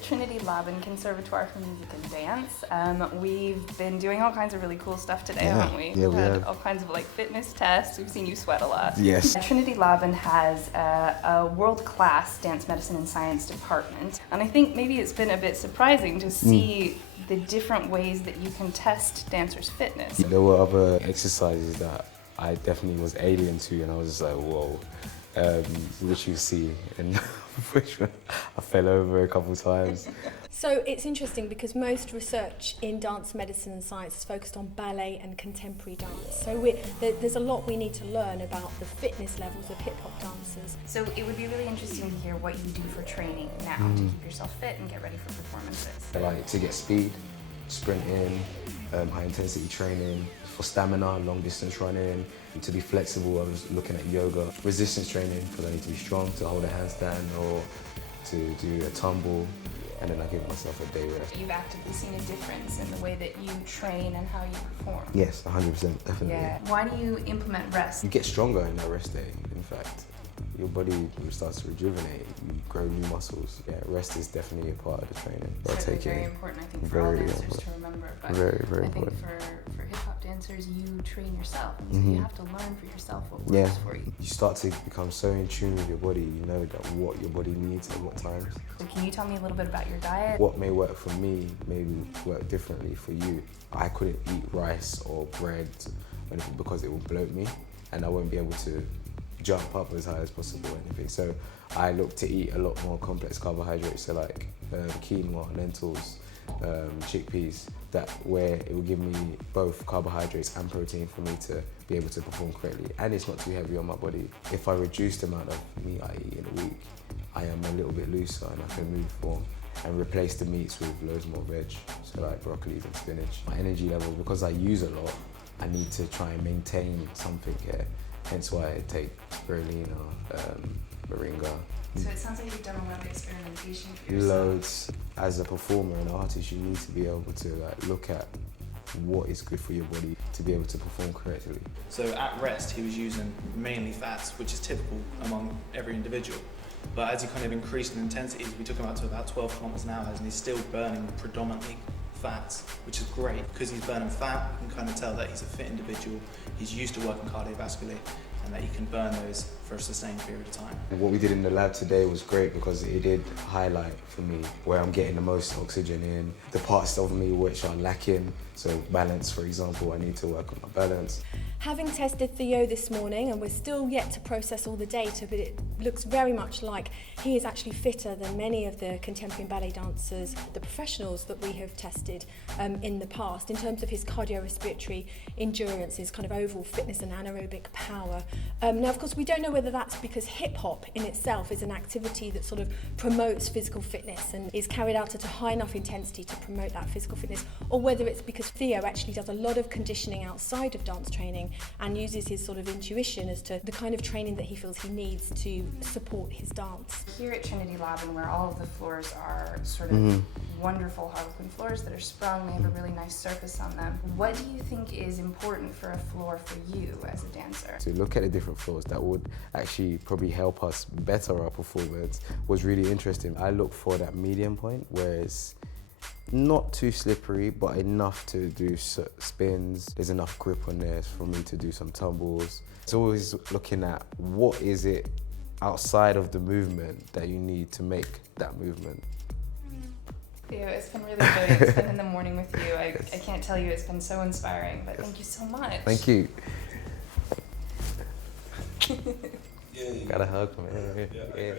at Trinity Laban Conservatoire for Music and Dance, we've been doing all kinds of really cool stuff today, haven't we? Yeah, We've we had have. all kinds of fitness tests. We've seen you sweat a lot. Yes. Trinity Laban has a world-class dance medicine and science department, and I think maybe it's been a bit surprising to see the different ways that you can test dancers' fitness. There were other exercises that I definitely was alien to, and I was just like, whoa. Which you see, and which I fell over a couple of times. So it's interesting because most research in dance medicine and science is focused on ballet and contemporary dance. So there's a lot we need to learn about the fitness levels of hip-hop dancers. So it would be really interesting to hear what you do for training now to keep yourself fit and get ready for performances. I like to get speed, sprinting, high intensity training, for stamina, long distance running. To be flexible, I was looking at yoga, resistance training, because I need to be strong to hold a handstand or to do a tumble, and then I give myself a day rest. You've actively seen a difference in the way that you train and how you perform. Yes, 100%, definitely. Yeah. Why do you implement rest? You get stronger in that rest day, in fact. Your body starts to rejuvenate, you grow new muscles. Yeah, rest is definitely a part of the training. It's very important, I think, for all dancers to remember. But very I think important. for hip-hop dancers, you train yourself, and so you have to learn for yourself what works for you. You start to become so in tune with your body, you know that what your body needs at what times. So can you tell me a little bit about your diet? What may work for me may work differently for you. I couldn't eat rice or bread or anything because it would bloat me, and I won't be able to jump up as high as possible or anything. So I look to eat a lot more complex carbohydrates, so like quinoa, lentils, chickpeas, where it will give me both carbohydrates and protein for me to be able to perform correctly, and it's not too heavy on my body. If I reduce the amount of meat I eat in a week, I am a little bit looser and I can move more and replace the meats with loads more veg, so like broccoli and spinach. My energy levels, because I use a lot, I need to try and maintain something here, hence why I take spirulina, moringa. So it sounds like you've done a lot of experimentation for yourself. Loads. As a performer and artist, you need to be able to look at what is good for your body to be able to perform correctly. So at rest, he was using mainly fats, which is typical among every individual. But as he kind of increased in intensity, we took him up to about 12 kilometers an hour, and he's still burning predominantly fats, which is great because he's burning fat. You can kind of tell that he's a fit individual. He's used to working cardiovascularly, and that he can burn those for a sustained period of time. What we did in the lab today was great because it did highlight for me where I'm getting the most oxygen in, the parts of me which are lacking. So balance, for example, I need to work on my balance. Having tested Theo this morning, and we're still yet to process all the data, but it looks very much like he is actually fitter than many of the contemporary and ballet dancers, the professionals that we have tested in the past, in terms of his cardiorespiratory endurance, his kind of overall fitness and anaerobic power. Now, of course, we don't know whether that's because hip-hop in itself is an activity that sort of promotes physical fitness and is carried out at a high enough intensity to promote that physical fitness, or whether it's because Theo actually does a lot of conditioning outside of dance training and uses his sort of intuition as to the kind of training that he feels he needs to support his dance. Here at Trinity Laban, where all of the floors are sort of wonderful Harlequin floors that are sprung, they have a really nice surface on them. What do you think is important for a floor for you as a dancer? To look at the different floors that would actually probably help us better our performance was really interesting. I look for that medium point where it's not too slippery, but enough to do spins. There's enough grip on there for me to do some tumbles. It's always looking at what is it outside of the movement that you need to make that movement. Theo, it's been really brilliant spending the morning with you. I can't tell you, it's been so inspiring, but thank you so much. Thank you. Got a hug from him. Yeah.